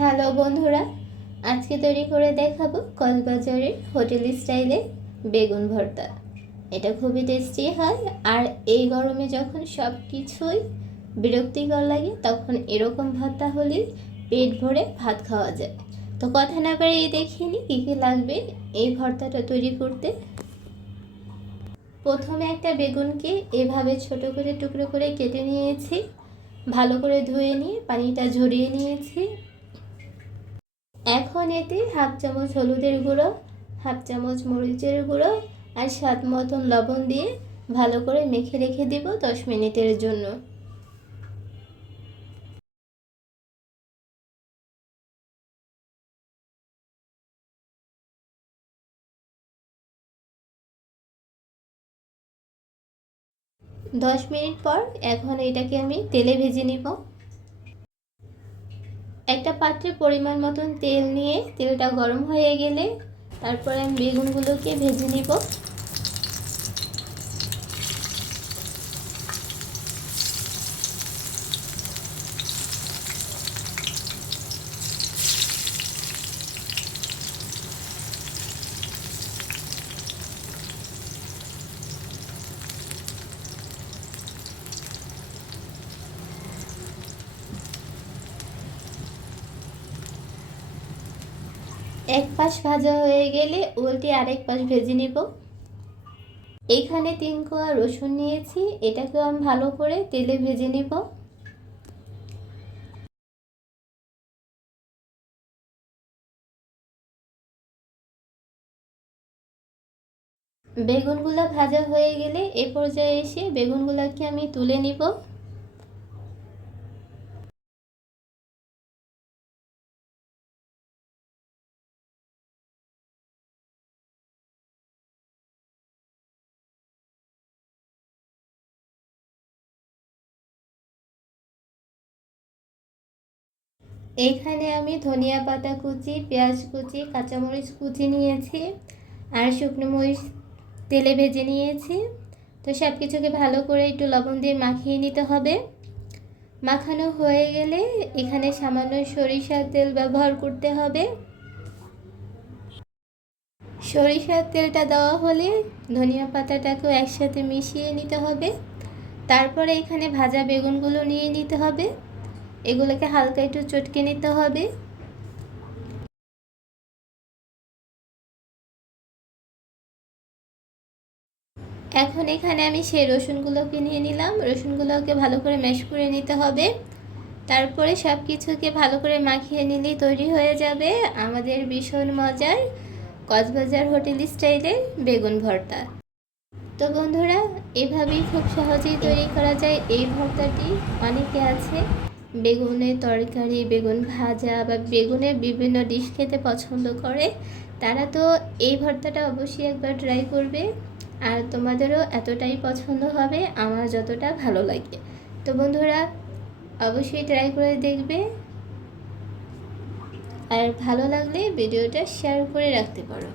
Hello বন্ধুরা, আজকে তৈরি করে দেখাবো কক্সবাজারের হোটেল স্টাইলে বেগুন ভর্তা। এটা খুবই টেস্টি হয়, আর এই গরমে যখন সব কিছুই বিরক্তিকর লাগে তখন এরকম ভর্তা হলেই পেট ভরে ভাত খাওয়া যায়। তো কথা না বাড়িয়ে দেখিয়ে নিই কী কী লাগবে এই ভর্তাটা তৈরি করতে। প্রথমে একটা বেগুনকে এভাবে ছোট করে টুকরো করে কেটে নিয়েছি, ভালো করে ধুয়ে নিয়ে পানিটা ঝরিয়ে নিয়েছি। এখন এতে হাফ চামচ হলুদের গুঁড়ো, হাফ চামচ মরিচের গুঁড়ো আর স্বাদ মতন লবণ দিয়ে ভালো করে মেখে রেখে দিব 10 মিনিটের জন্য। দশ মিনিট পর এখন এটাকে আমি তেলে ভেজে নিব। একটা পাত্রে পরিমাণ মতন তেল নিয়ে তেলটা গরম হয়ে গেলে তারপরে আমি বেগুনগুলোকে ভেজে নিব। এক পাশ ভাজা হয়ে গেলে উল্টে আরেক পাশ ভেজে নিব। এখানে 3 কোয়া রসুন নিয়েছি, এটাকেও আমি ভালো করে তেলে ভেজে নিব। বেগুনগুলো ভাজা হয়ে গেলে এ পর্যায়ে এসে বেগুনগুলোকে আমি তুলে নিব। এইখানে আমি ধনিয়া পাতা কুচি, পেঁয়াজ কুচি, কাঁচামরিচ কুচি নিয়েছি আর শুকনো মরিচ তেলে ভেজে নিয়েছি। তো সব কিছুকে ভালো করে একটু লবণ দিয়ে মাখিয়ে নিতে হবে। মাখানো হয়ে গেলে এখানে সামান্য সরিষার তেল ব্যবহার করতে হবে। সরিষার তেলটা দেওয়া হলে ধনিয়া পাতাটাকেও একসাথে মিশিয়ে নিতে হবে। তারপরে এখানে ভাজা বেগুনগুলো নিয়ে নিতে হবে, এগুলোকে হালকা একটু চটকে নিতে হবে। এখন এখানে আমি সেই রসুনগুলোকে নিয়ে নিলাম, রসুনগুলোকে ভালো করে ম্যাশ করে নিতে হবে। তারপরে সব কিছুকে ভালো করে মাখিয়ে নিলেই তৈরি হয়ে যাবে আমাদের ভীষণ মজার কক্সবাজার হোটেল স্টাইলের বেগুন ভর্তা। তো বন্ধুরা, এভাবেই খুব সহজেই তৈরি করা যায় এই ভর্তাটি। অনেকে আছে বেগুনের তরকারি, বেগুন ভাজা বা বেগুনের বিভিন্ন ডিশ খেতে পছন্দ করে, তারা তো এই ভর্তাটা অবশ্যই একবার ট্রাই করবে, আর তোমাদেরও এতটাই পছন্দ হবে আমার যতটা ভালো লাগে। তো বন্ধুরা, অবশ্যই ট্রাই করে দেখবে, আর ভালো লাগলে ভিডিওটা শেয়ার করে রাখতে পারো।